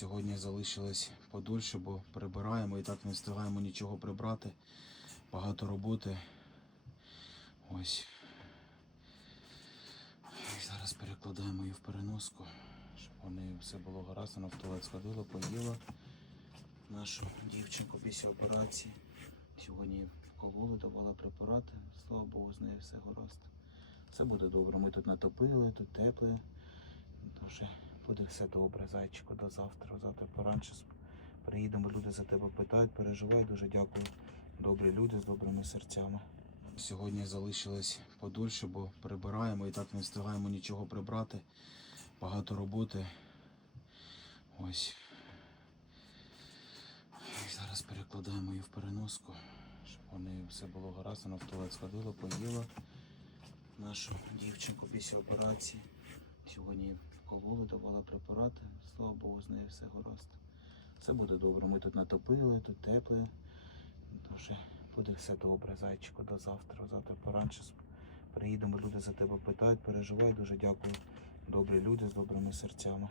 Сьогодні залишилось подольше, бо прибираємо і так не встигаємо нічого прибрати. Багато роботи. Ось. Зараз перекладаємо її в переноску, щоб неї все було гаразд. Вона в туалет сходила, поїла нашу дівчинку після операції. Сьогодні її вкололи, давали препарати. Слава Богу, з нею все гаразд. Все буде добре. Ми тут натопили, тут тепле. Дуже буде все добре, зайчику, до завтра. Завтра поранше приїдемо, люди за тебе питають, переживають. Дуже дякую. Добрі люди з добрими серцями. Сьогодні залишилось подольше, бо прибираємо і так не встигаємо нічого прибрати. Багато роботи. Ось. Зараз перекладаємо її в переноску, щоб неї все було гаразд. Вона в туалет сходила, поїла нашу дівчинку після операції. Сьогодні вкололи, давали препарати. Слава Богу, з нею все гаразд. Все буде добре. Ми тут натопили, тут тепле. Дуже буде все добре, зайчику, до завтра. Завтра поранше приїдемо, люди за тебе питають, переживають. Дуже дякую. Добрі люди з добрими серцями.